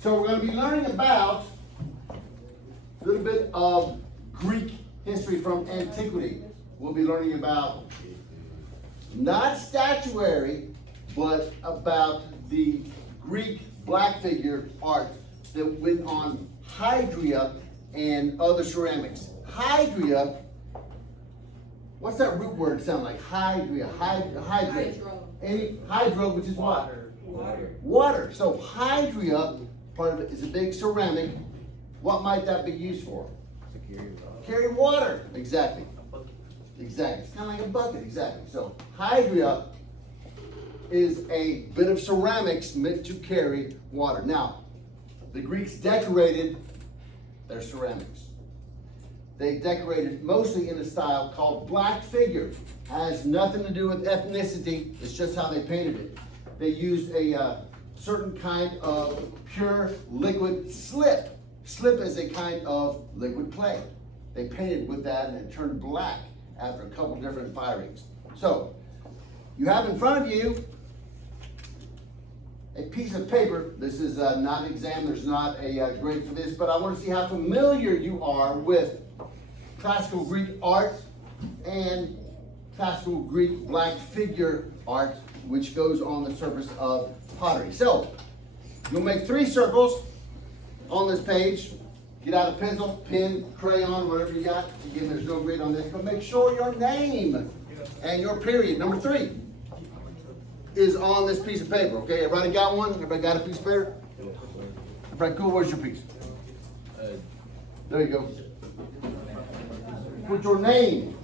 So we're going to be learning about a little bit of Greek history from antiquity. We'll be learning about not statuary, but about the Greek black figure art that went on hydria and other ceramics. Hydria, what's that root word sound like? Hydria, hydrate. Hydro, which is what? Water. So hydria, part of it is a big ceramic. What might that be used for? Carry water. Exactly. Exactly. It's kind of like a bucket. Exactly. So hydria is a bit of ceramics meant to carry water. Now, the Greeks decorated their ceramics. They decorated mostly in a style called black figure. Has nothing to do with ethnicity. It's just how they painted it. They used a certain kind of pure liquid slip. Slip is a kind of liquid clay. They painted with that and it turned black after a couple different firings. So, you have in front of you a piece of paper. This is not an exam. There's not a grade for this, but I want to see how familiar you are with classical Greek art and classical Greek black figure art, which goes on the surface of pottery. So, you'll make 3 circles on this page. Get out a pencil, pen, crayon, whatever you got. Again, there's no grade on this, but make sure your name and your period, number 3, is on this piece of paper, okay? Everybody got one? Everybody got a piece of paper? Everybody cool? Where's your piece? There you go. Put your name,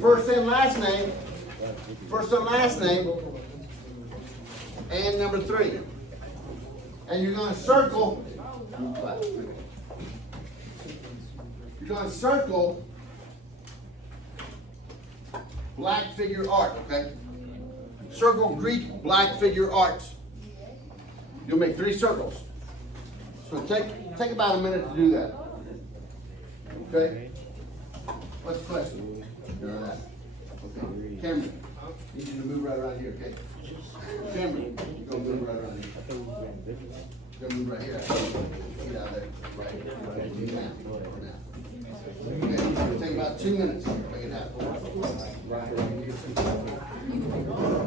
first and last name, and number 3. And you're going to circle, black figure art, okay? Circle Greek black figure art. You'll make 3 circles. So take about a minute to do that. Okay? What's the question? Okay. Cameron, need you to move right around here, okay? Cameron, you're going to move right around here. You're going to move right here. Get out of there. Right. Now. Okay, it'll take about 2 minutes. Make it happen.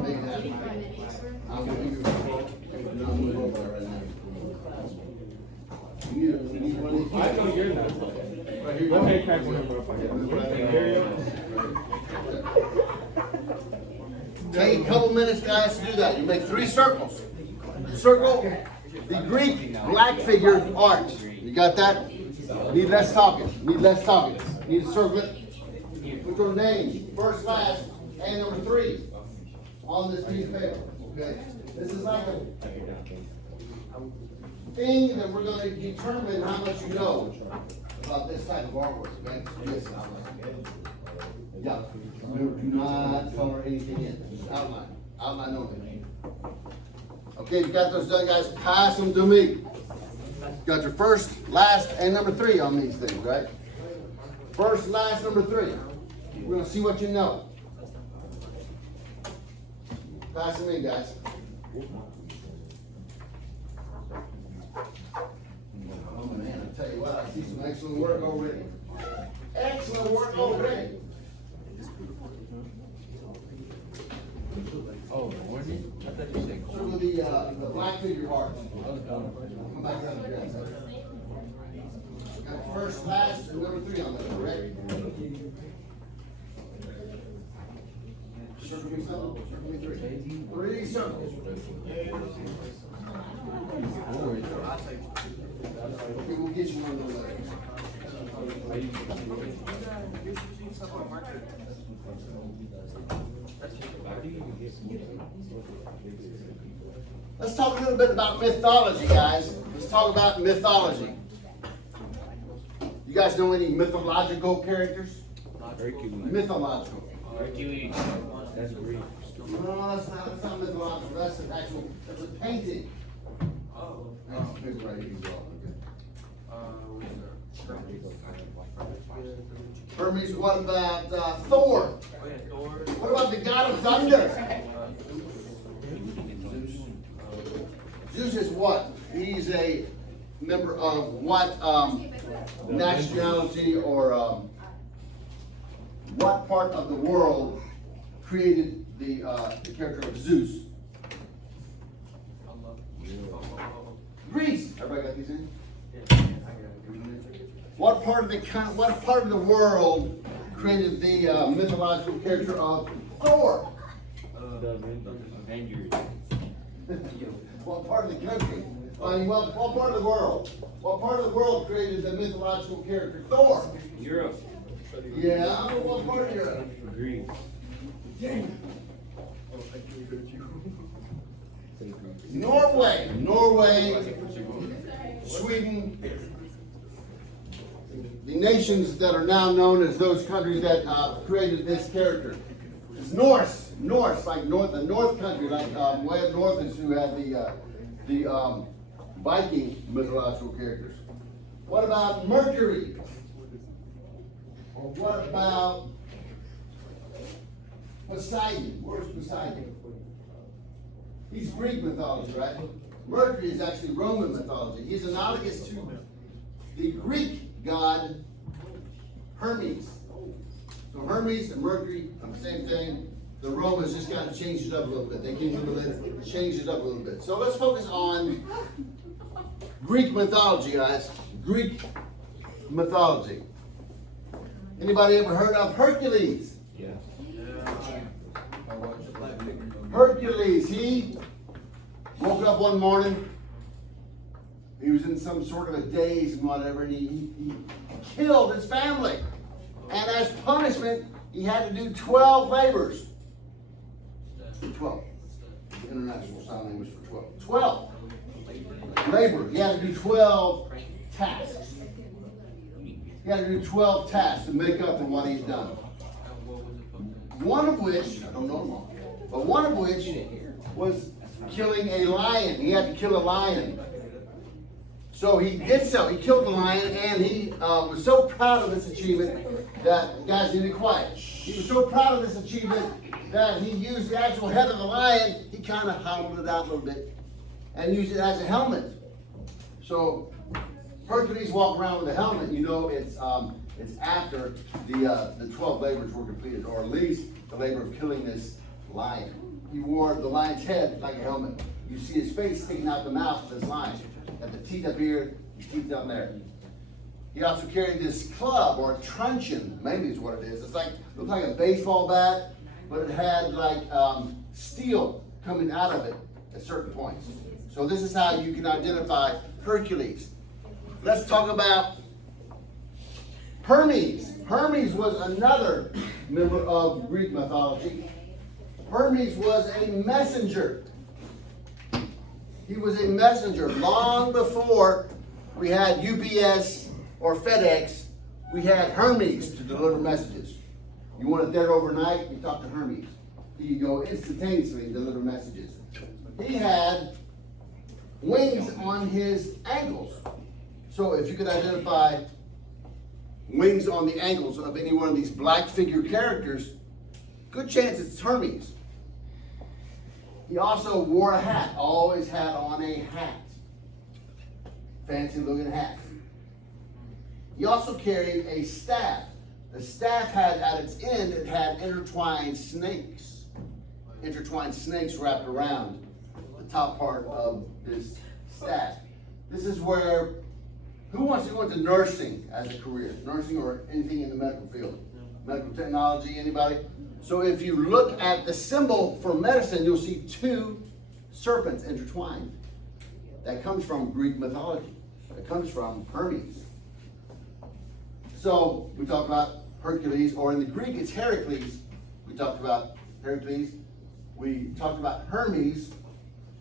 Make it happen. I'm going to give you a move over there right now. You need one of these. I know you're not. Right here. Okay, crack one up. Take a couple minutes, guys, to do that. You make 3 circles. Circle the Greek black figure art. You got that? Need less talking. Need to circle it. Put your name, first, last, and number 3 on this piece of paper. Okay? This is like a thing that we're going to determine how much you know about this type of artwork. Okay? Yes. Yeah. Remember, do not color anything in. Just outline. Outline only. Okay, you got those done, guys? Pass them to me. Got your first, last, and number 3 on these things, right? First, last, number 3. We're going to see what you know. Pass them in, guys. Oh, man, I tell you what, I see some excellent work already. Excellent work already. Oh, morning? I thought you said Circle the black figure art. Come back down to that. Got first, last, and number 3 on that, correct? Circle me something. Circle me 3. 3 circles. Okay, we'll get you one of those letters. Let's talk a little bit about mythology, guys. Let's talk about mythology. You guys know any mythological characters? Hercules. Mythological. Hercules. That's Greek. No, that's not mythological. That's an actual, that's a painting. Oh. That's a picture right here. You draw, okay. Hermes, what about Thor? Oh yeah, Thor. What about the god of thunder? Zeus is what? He's a member of what nationality or what part of the world created the character of Zeus? Greece. Everybody got these in? What part of the world created the mythological character of Thor? What part of the country? What part of the world? What part of the world created the mythological character Thor? Europe. Yeah, what part of Europe? Greece. Norway, Sweden, the nations that are now known as those countries that created this character. It's Norse, like the North country, like way up north is who had the Viking mythological characters. What about Mercury? Or what about Poseidon? Where's Poseidon? He's Greek mythology, right? Mercury is actually Roman mythology. He's analogous to the Greek god Hermes. So Hermes and Mercury are the same thing. The Romans just kind of changed it up a little bit. They came in with it, changed it up a little bit. So let's focus on Greek mythology, guys. Greek mythology. Anybody ever heard of Hercules? Yeah. Hercules, he woke up one morning. He was in some sort of a daze and whatever, and he killed his family. And as punishment, he had to do 12 labors. 12. International sign language for 12. 12. Labor. He had to do 12 tasks. He had to do 12 tasks to make up for what he'd done. One of which, I don't know them all, but one of which was killing a lion. He had to kill a lion. So he did so. He killed the lion, and he was so proud of this achievement that, guys, need to be quiet. He was so proud of this achievement that he used the actual head of the lion. He kind of hollowed it out a little bit and used it as a helmet. So Hercules walked around with a helmet. You know, it's after the 12 labors were completed, or at least the labor of killing this lion. He wore the lion's head like a helmet. You see his face sticking out the mouth of this lion. Got the teeth up here, the teeth down there. He also carried this club, or a truncheon, maybe is what it is. It's like, looked like a baseball bat, but it had like steel coming out of it at certain points. So this is how you can identify Hercules. Let's talk about Hermes. Hermes was another member of Greek mythology. Hermes was a messenger. He was a messenger. Long before we had UPS or FedEx, we had Hermes to deliver messages. You want it there overnight, you talk to Hermes. He could go instantaneously and deliver messages. He had wings on his ankles. So if you could identify wings on the ankles of any one of these black figure characters, good chance it's Hermes. He also wore a hat, always had on a hat. Fancy looking hat. He also carried a staff. The staff had at its end, it had intertwined snakes. Intertwined snakes wrapped around the top part of this staff. This is where, who wants to go into nursing as a career? Nursing or anything in the medical field? Medical technology, anybody? So if you look at the symbol for medicine, you'll see two serpents intertwined. That comes from Greek mythology. That comes from Hermes. So we talked about Hercules, or in the Greek it's Heracles. We talked about Heracles. We talked about Hermes.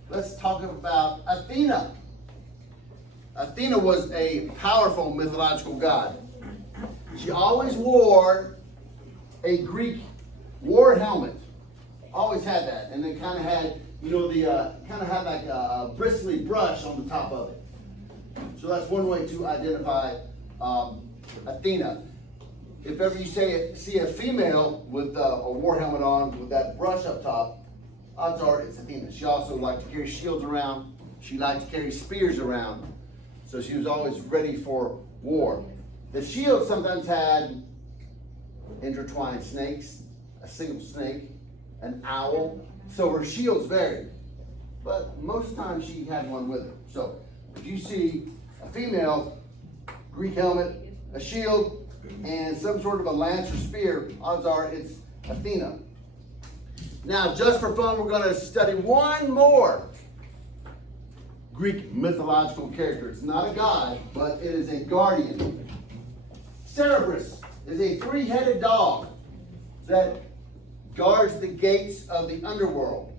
Let's talk about Athena. Athena was a powerful mythological god. She always wore a Greek war helmet. Always had that. And it kind of had, you know, kind of had like a bristly brush on the top of it. So that's one way to identify Athena. If ever you see a female with a war helmet on with that brush up top, odds are it's Athena. She also liked to carry shields around. She liked to carry spears around, so she was always ready for war. The shield sometimes had intertwined snakes, a single snake, an owl. So her shields varied, but most of the time she had one with her. So if you see a female Greek helmet, a shield, and some sort of a lance or spear, odds are it's Athena. Now, just for fun, we're going to study one more Greek mythological character. It's not a god, but it is a guardian. Cerberus is a three-headed dog that guards the gates of the underworld.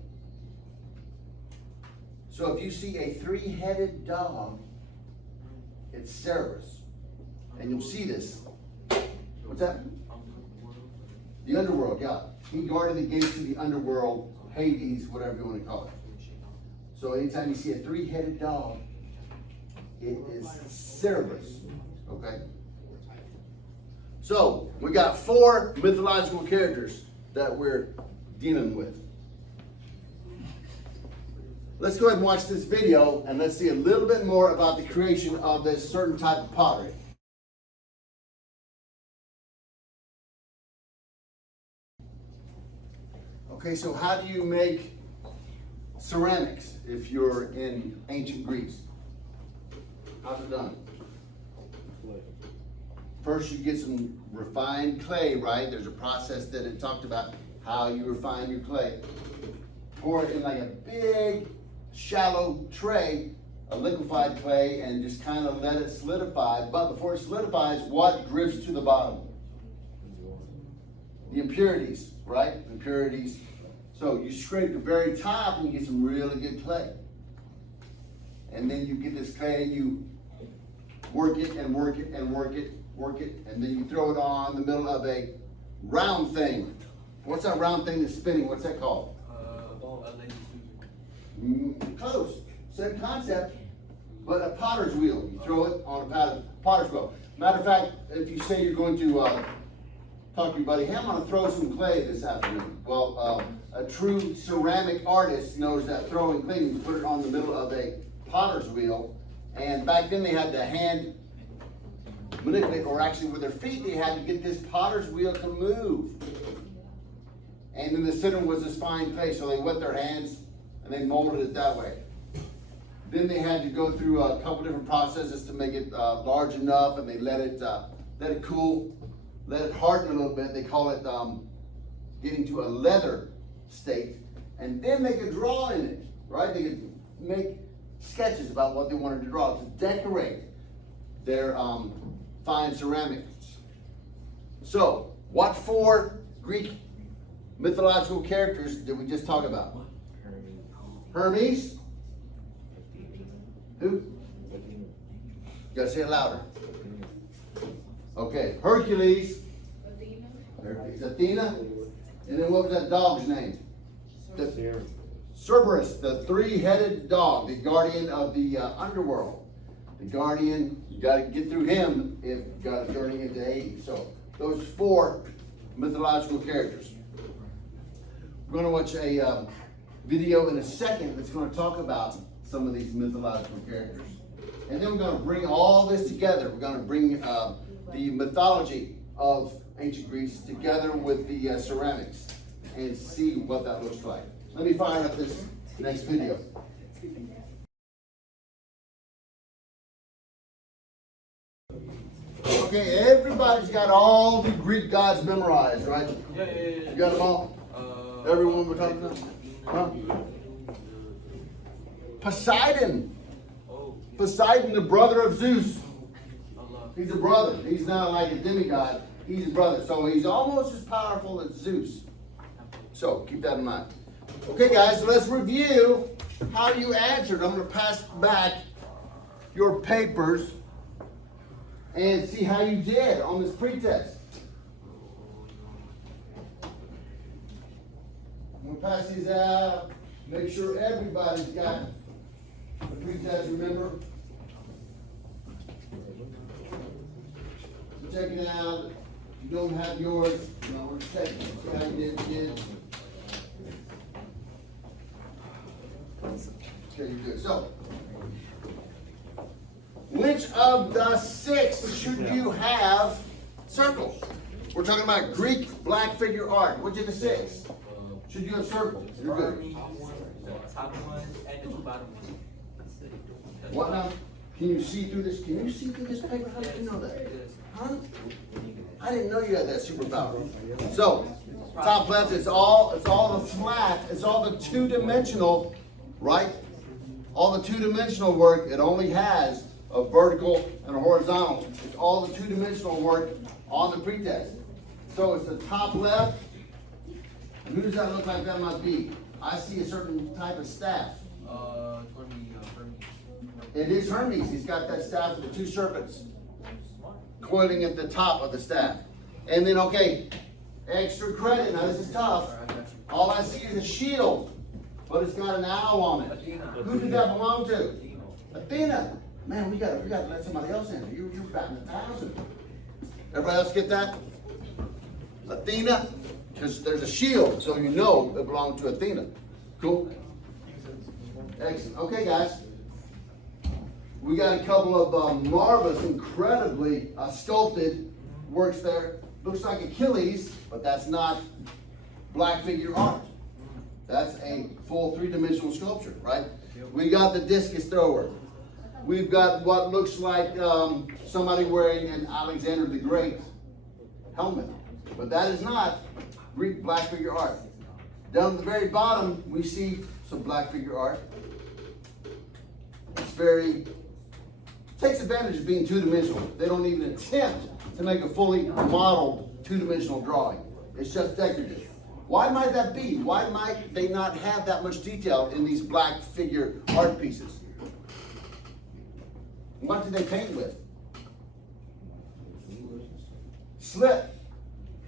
So if you see a three-headed dog, it's Cerberus. And you'll see this. What's that? The underworld, yeah. He guarded the gates to the underworld, Hades, whatever you want to call it. So anytime you see a three-headed dog, it is Cerberus. Okay? So we got 4 mythological characters that we're dealing with. Let's go ahead and watch this video and let's see a little bit more about the creation of this certain type of pottery. Okay, so how do you make ceramics if you're in ancient Greece? How's it done? First, you get some refined clay, right? There's a process that it talked about how you refine your clay. Pour it in like a big, shallow tray, a liquefied clay, and just kind of let it solidify. But before it solidifies, what drifts to the bottom? The impurities, right? Impurities. So you scrape the very top and you get some really good clay. And then you get this clay and you work it and work it and work it, and then you throw it on the middle of a round thing. What's that round thing that's spinning? What's that called? Close. Same concept, but a potter's wheel. You throw it on a potter's wheel. Matter of fact, if you say you're going to talk to your buddy, hey, I'm going to throw some clay this afternoon. Well, a true ceramic artist knows that throwing clay, you put it on the middle of a potter's wheel. And back then they had to hand manipulate, or actually with their feet, they had to get this potter's wheel to move. And in the center was this fine clay, so they wet their hands and they molded it that way. Then they had to go through a couple different processes to make it large enough, and they let it cool, let it harden a little bit. They call it getting to a leather state, and then they could draw in it, right? They could make sketches about what they wanted to draw to decorate their fine ceramics. So, what 4 Greek mythological characters did we just talk about? Hermes. Who? You gotta say it louder. Okay, Hercules. Athena. And then what was that dog's name? Cerberus, the 3-headed dog, the guardian of the underworld. The guardian, you got to get through him if you got a journey into Hades. So those 4 mythological characters. We're going to watch a video in a second that's going to talk about some of these mythological characters. And then we're going to bring all this together. We're going to bring the mythology of ancient Greece together with the ceramics and see what that looks like. Let me fire up this next video. Okay, everybody's got all the Greek gods memorized, right? Yeah. You got them all? Everyone we're talking about? Huh? Poseidon. Poseidon, the brother of Zeus. He's a brother. He's not like a demigod. He's a brother. So he's almost as powerful as Zeus. So keep that in mind. Okay, guys, so let's review how you answered. I'm going to pass back your papers and see how you did on this pretest. I'm going to pass these out. Make sure everybody's got the pretest, remember? So check it out. If you don't have yours, you know, we're checking. See how you did. Okay, you're good. So, which of the 6 should you have circles? We're talking about Greek black figure art. Which of the 6 should you have circles? You're good. Top one and the 2 bottom ones. What now? Can you see through this? Can you see through this paper? How did you know that? Huh? I didn't know you had that superpower. So, top left is all the flat, it's all the two-dimensional, right? All the two-dimensional work, it only has a vertical and a horizontal. It's all the two-dimensional work on the pretest. So it's the top left. And who does that look like that might be? I see a certain type of staff. It is Hermes. He's got that staff with the 2 serpents coiling at the top of the staff. And then, okay, extra credit. Now, this is tough. All I see is a shield, but it's got an owl on it. Who did that belong to? Athena. Man, we got to let somebody else in. You're batting 1,000. Everybody else get that? Athena, because there's a shield, so you know it belonged to Athena. Cool? Excellent. Okay, guys. We got a couple of marvelous, incredibly sculpted works there. Looks like Achilles, but that's not black figure art. That's a full 3-dimensional sculpture, right? We got the discus thrower. We've got what looks like somebody wearing an Alexander the Great helmet, but that is not Greek black figure art. Down at the very bottom, we see some black figure art. It's takes advantage of being 2-dimensional. They don't even attempt to make a fully modeled 2-dimensional drawing. It's just decorative. Why might that be? Why might they not have that much detail in these black figure art pieces? What did they paint with? Slip.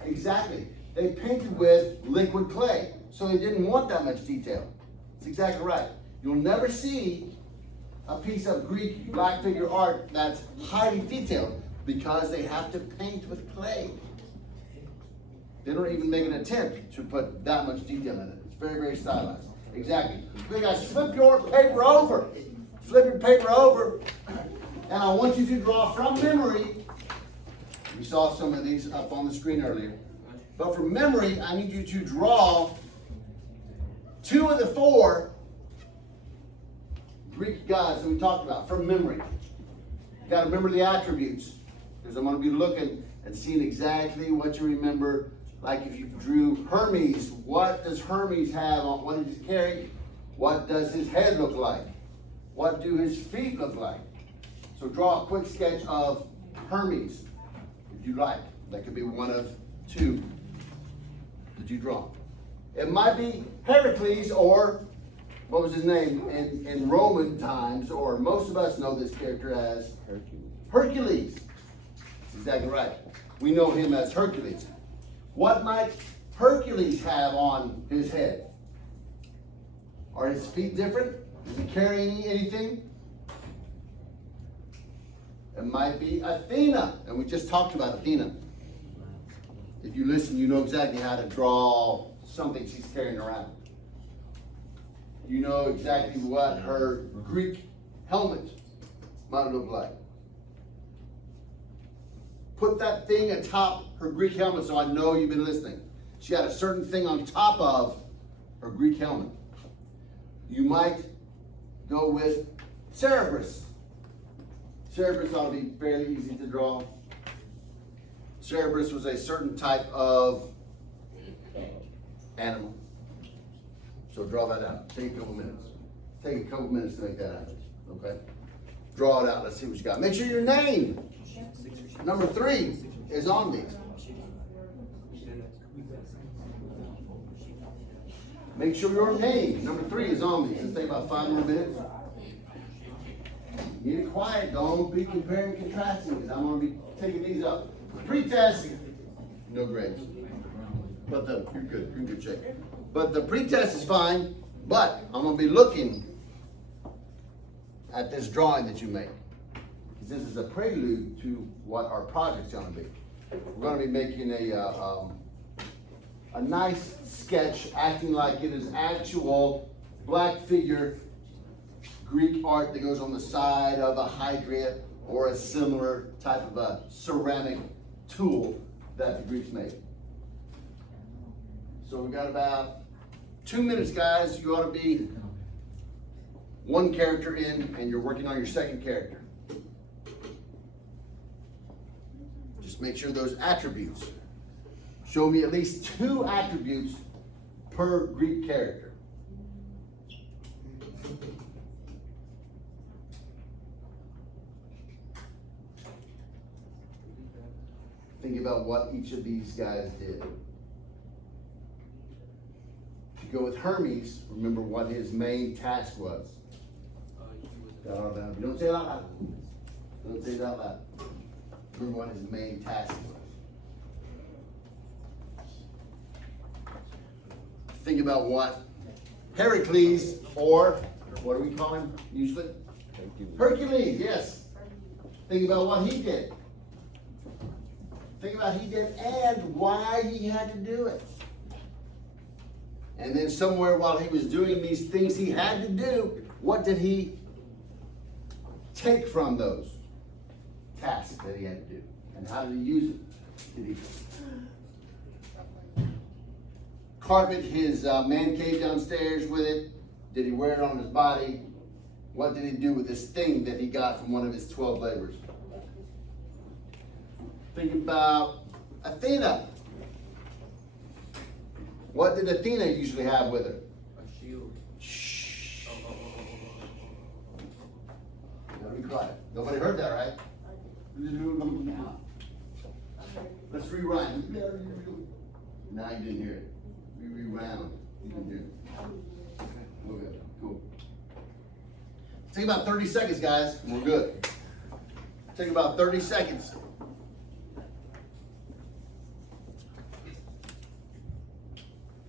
Exactly. They painted with liquid clay, so they didn't want that much detail. That's exactly right. You'll never see a piece of Greek black figure art that's highly detailed because they have to paint with clay. They don't even make an attempt to put that much detail in it. It's very, very stylized. Exactly. You guys flip your paper over. Flip your paper over, and I want you to draw from memory. We saw some of these up on the screen earlier. But from memory, I need you to draw 2 of the 4 Greek gods that we talked about from memory. You got to remember the attributes, because I'm going to be looking and seeing exactly what you remember. Like if you drew Hermes, what does Hermes have on? What does he carry? What does his head look like? What do his feet look like? So draw a quick sketch of Hermes, if you like. That could be one of 2 that you draw. It might be Heracles, or what was his name in Roman times, or most of us know this character as Hercules. That's exactly right. We know him as Hercules. What might Hercules have on his head? Are his feet different? Is he carrying anything? It might be Athena, and we just talked about Athena. If you listen, you know exactly how to draw something she's carrying around. You know exactly what her Greek helmet might look like. Put that thing atop her Greek helmet so I know you've been listening. She had a certain thing on top of her Greek helmet. You might go with Cerberus. Cerberus ought to be fairly easy to draw. Cerberus was a certain type of animal. So draw that out. Take a couple minutes. Take a couple minutes to make that happen. Okay? Draw it out. Let's see what you got. Make sure your name, number 3, is on these. Make sure your name, number 3, is on these. Let's take about 5 more minutes. Get it quiet. Don't be comparing and contrasting, because I'm going to be taking these up. Pretest, no grades. But you're good. You're in good shape. But the pretest is fine. But I'm going to be looking at this drawing that you make. This is a prelude to what our project's going to be. We're going to be making a nice sketch, acting like it is actual black figure Greek art that goes on the side of a hydra or a similar type of a ceramic tool that the Greeks made. So we've got about 2 minutes, guys. You ought to be one character in, and you're working on your second character. Just make sure those attributes. Show me at least 2 attributes per Greek character. Think about what each of these guys did. To go with Hermes, remember what his main task was. Don't say it out loud. Don't say it out loud. Remember what his main task was. Think about what Heracles, or what do we call him usually? Hercules, yes. Think about what he did. Think about what he did and why he had to do it. And then somewhere while he was doing these things he had to do, what did he take from those tasks that he had to do? And how did he use it? Did he carpet his man cave downstairs with it? Did he wear it on his body? What did he do with this thing that he got from one of his 12 laborers? Think about Athena. What did Athena usually have with her? A shield. Shh. Gotta be quiet. Nobody heard that, right? Let's rewind. Now you didn't hear it. We rewound. You can hear it. Okay, cool. Take about 30 seconds, guys, and we're good. Take about 30 seconds.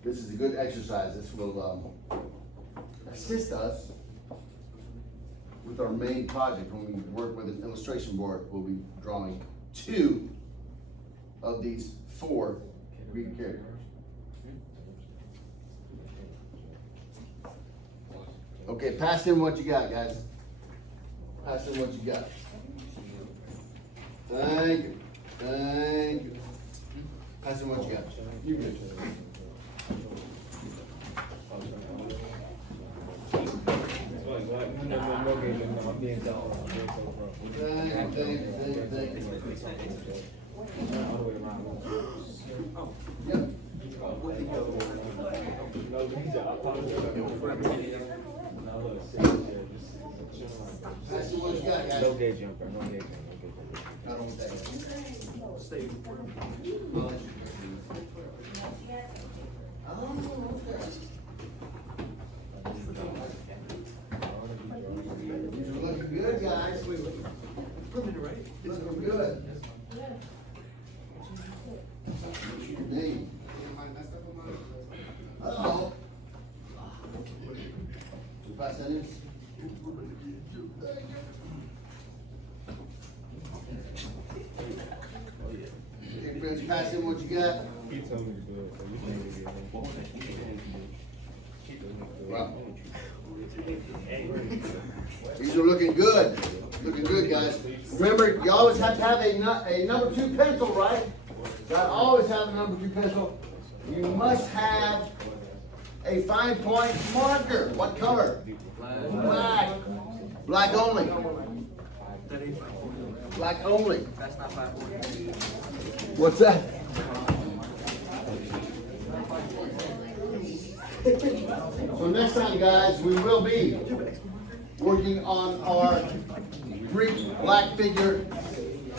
This is a good exercise. This will assist us with our main project. When we work with an illustration board, we'll be drawing 2 of these 4 Greek characters. Okay, pass in what you got, guys. Pass in what you got. Thank you. Thank you. Pass in what you got. You good. Yep. That's what you got, guys. No gay jumper, no gay jumper. I don't want that. Stay. Oh, okay. These are looking good, guys. Proving it right. Looking good. What's your name? Uh-oh. You pass that in? Okay, friends, pass in what you got. He told me to do it, so we can't get Wow. These are looking good. Looking good, guys. Remember, you always have to have a number 2 pencil, right? You always have a number 2 pencil. You must have a fine point marker. What color? Black. Black only. That ain't 540. Black only. That's not 540. What's that? So next time, guys, we will be working on our Greek black figure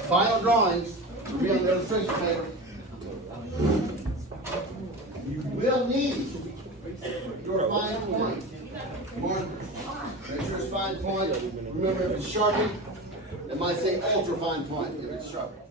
final drawings. Will be on the illustration paper. You will need your fine point markers. Make sure it's fine point. Remember, if it's Sharpie, it might say ultra fine point if it's Sharpie.